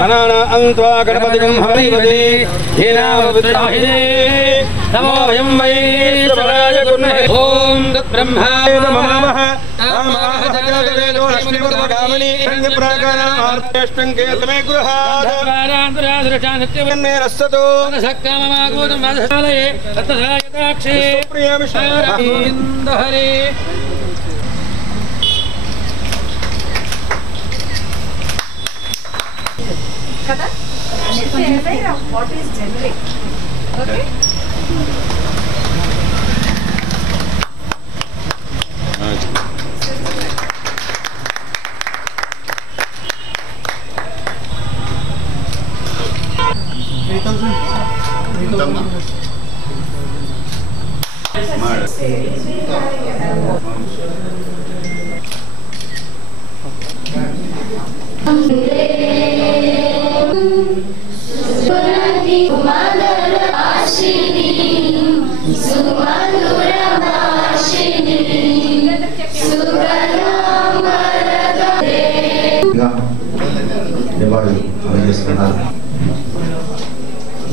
अनन्त्वा गणपतिं हरिवदे हेनावविद्महे नमो वयं वै प्रभराय गुरुमहे ओम तत्ब्रह्माय नमः आमाहजगदेनो लक्ष्मीवर्धकामनि रङ्गप्राकारार्थेष्टङ्के तमे गृहादरादृशानित्यवन्ने रस्ततो सकममागोदं वादशालये तत्तदायताक्षे प्रियमिषारविन्दहरे Kada? Should be aware of what is generic. Okay?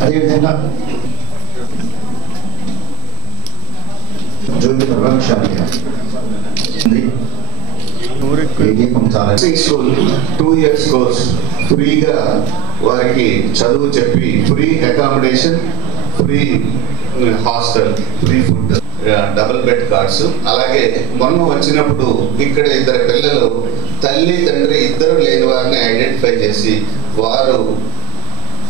అదేవిధంగా జ్యోతి ప్రవక్షాలి చాలా 2 years కోర్స్ ఫ్రీగా వారికి చదువు చెప్పి free accommodation, free hostel, free food, double bed cards. అలాగే మొన్న వచ్చినప్పుడు ఇక్కడ 2 పిల్లలు తల్లి తండ్రి ఇద్దరు లేని వారిని ఐడెంటిఫై చేసి వారు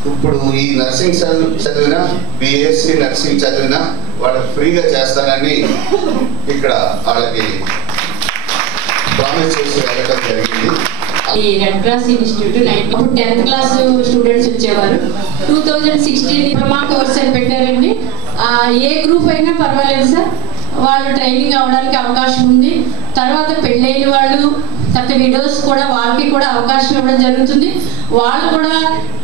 ఇప్పుడు ఈ నర్సింగ్ చదివినా బిఎస్సి నర్సింగ్ చదివినా వాళ్ళకి ఫ్రీగా చేస్తానని ఇక్కడ వాళ్ళకి ప్రామిస్ చేసి వెళ్ళడం జరిగింది. ఈ red cross institute 10th class students వచ్చేవారు. 2016 డిప్లొమా కోర్స్ అని పెట్టారండి. ఏ గ్రూప్ అయినా పర్వాలేదు సార్, వాళ్ళు ట్రైనింగ్ అవ్వడానికి అవకాశం ఉంది. తర్వాత పెళ్ళైన వాళ్ళు, తర్వాత విడోస్ కూడా వాళ్ళకి కూడా అవకాశం ఇవ్వడం జరుగుతుంది. వాళ్ళు కూడా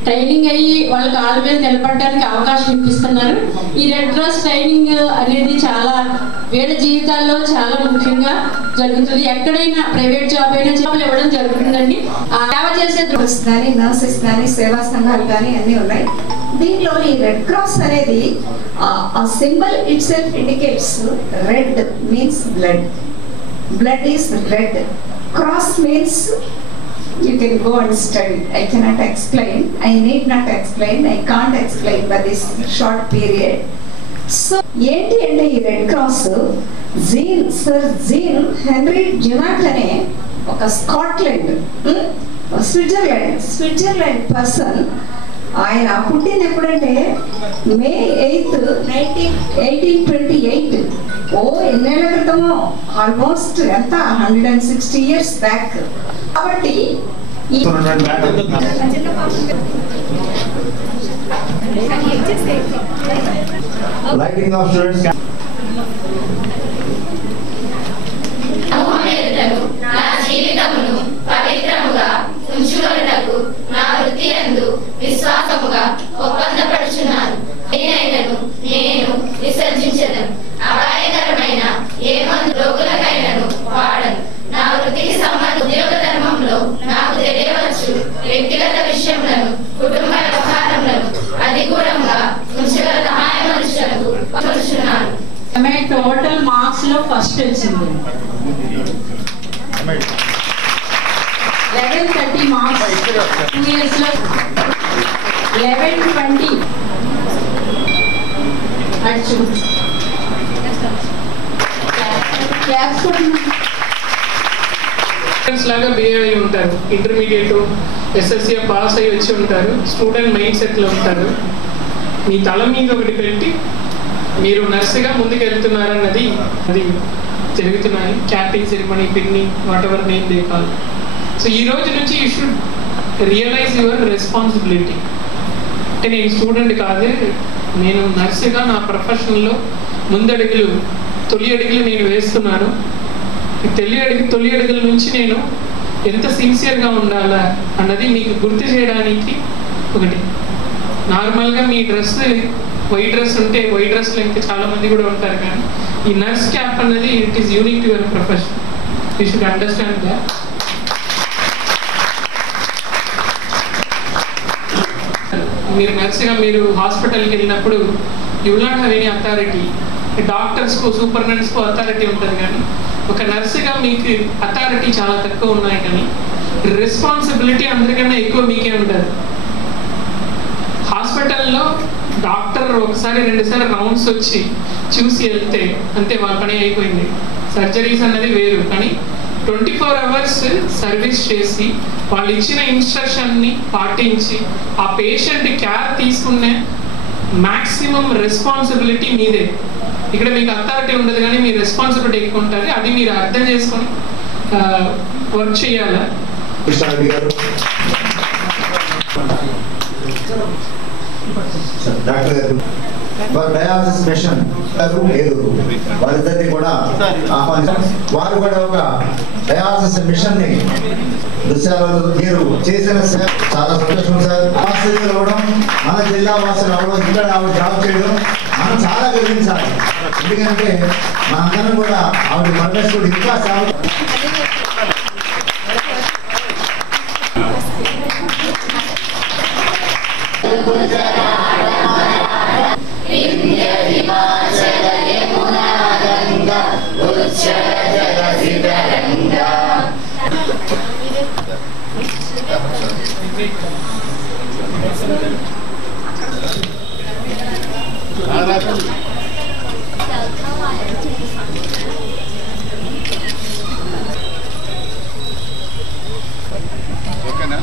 ట్రైనింగ్ అయ్యి వాళ్ళ కాళ్ళ మీద నిలబడడానికి అవకాశం ఇప్పిస్తున్నారు. ఈ రెడ్ క్రాస్ ట్రైనింగ్ అనేది చాలా వీళ్ళ జీవితాల్లో చాలా ముఖ్యంగా జరుగుతుంది. ఎక్కడైనా ప్రైవేట్ జాబ్ అయినా జాబులు ఇవ్వడం జరుగుతుందండి. సేవ చేసే కానీ నర్సెస్ కానీ సేవా సంఘాలు కానీ అన్నీ ఉన్నాయి. దీనిలో ఈ రెడ్ క్రాస్ అనేది ఆ symbol it self indicates red means blood, blood is red, cross means you can go and study. I cannot explain, I need not explain, I can't explain by this short period. So ఏంటి అంటే ఈ red cross sir Jean Henry Dunant అనే ఒక Scotland Switzerland person. ఆయన పుట్టింది ఎప్పుడంటే May 8th, 1828. ఎన్నేళ్ల క్రితమో, almost ఎంత 160 years back. కాబట్టి లైటింగ్ ఆఫ్ స్టూడెంట్స్ నా జీవితమును పవిత్రముగా ఉంచుకొనుటకు నా వృత్తి యందు విశ్వాసముగా ఒప్పందపడుచున్నాను. నేను విసర్జించదను. అపాయకరమైన ఏ మందు రోగులకైనను వాడను. నా వృత్తికి సంబంధ ఉద్యోగ ధర్మంలో నాకు తెలియవచ్చు వ్యక్తిగత విషయములను, కుటుంబ వ్యవహారములను అధిగూఢంగా ఉంచగల సహాయ మనుషులకు పడుచున్నాను. టోటల్ మార్క్స్ లో ఫస్ట్ వచ్చింది. 1130 మార్క్స్ 2 years లో 1120 అచ్చు లాగా బిహేవ్ అయ్యి ఉంటారు. ఇంటర్మీడియట్ ఎస్ఎస్సీ పాస్ అయ్యి వచ్చి ఉంటారు. స్టూడెంట్ మైండ్ సెట్లో ఉంటారు. మీ తల మీద ఒకటి పెట్టి మీరు నర్సుగా ముందుకు వెళ్తున్నారన్నది అది జరుగుతున్నాయి. క్యాపింగ్ సెరిమనీ, పిన్ని, whatever name they call. So ఈ రోజు నుంచి you should realise your responsibility. అంటే నేను స్టూడెంట్ కాదు, నేను నర్సుగా నా ప్రొఫెషన్లో తొలి అడుగులు నేను వేస్తున్నాను. తొలి అడుగుల నుంచి నేను ఎంత సిన్సియర్గా ఉండాలా అన్నది మీకు గుర్తు చేయడానికి ఒకటి. నార్మల్గా మీ డ్రెస్ వైట్ డ్రెస్ ఉంటే వైట్ డ్రెస్లో ఇంకా చాలామంది కూడా ఉంటారు, కానీ ఈ నర్స్ క్యాప్ అన్నది it is unique to your profession. You should understand that. మీరు నర్సుగా మీరు హాస్పిటల్కి వెళ్ళినప్పుడు you will not have any authority. డాక్టర్స్కు సూపరింటెండెంట్స్కు అథారిటీ ఉంటుంది, కానీ ఒక నర్సుగా మీకు అథారిటీ చాలా తక్కువ ఉన్నాయి, కానీ రెస్పాన్సిబిలిటీ అందరికన్నా ఎక్కువ మీకే ఉంటుంది. హాస్పిటల్లో డాక్టర్ ఒకసారి 2 సార్లు రౌండ్స్ వచ్చి చూసి వెళ్తే అంతే, వాళ్ళ పని అయిపోయింది. సర్జరీస్ అన్నది వేరు, కానీ 24 hours సర్వీస్ చేసి వాళ్ళు ఇచ్చిన ఇన్స్ట్రక్షన్ని పాటించి ఆ పేషెంట్ కేర్ తీసుకునే మ్యాక్సిమం రెస్పాన్సిబిలిటీ మీదే. ఇక్కడ మీకు అథారిటీ ఉండదు, కానీ మీ రెస్పాన్సిబిలిటీ ఎక్కువ ఉంటుంది. అది మీరు అర్థం చేసుకొని వర్క్ చేయాలి. డాక్టర్ గారు డయాలసిస్ మిషన్ లేదు, వాళ్ళిద్దరిని కూడా వారు కూడా ఒక డయాలసిస్ మిషన్ ని మీరు చేసిన చాలా సంతోషం సార్. ఆస్ట్రేలియా రావడం, మన జిల్లా వాసులు రావడం, ఇక్కడ జాబ్ చేయడం మనం చాలా గర్వించాలి. ఎందుకంటే మనందరం కూడా ఆవిడ పరమేశ్వరుడు ఇంకా సేవ ఓకేనా?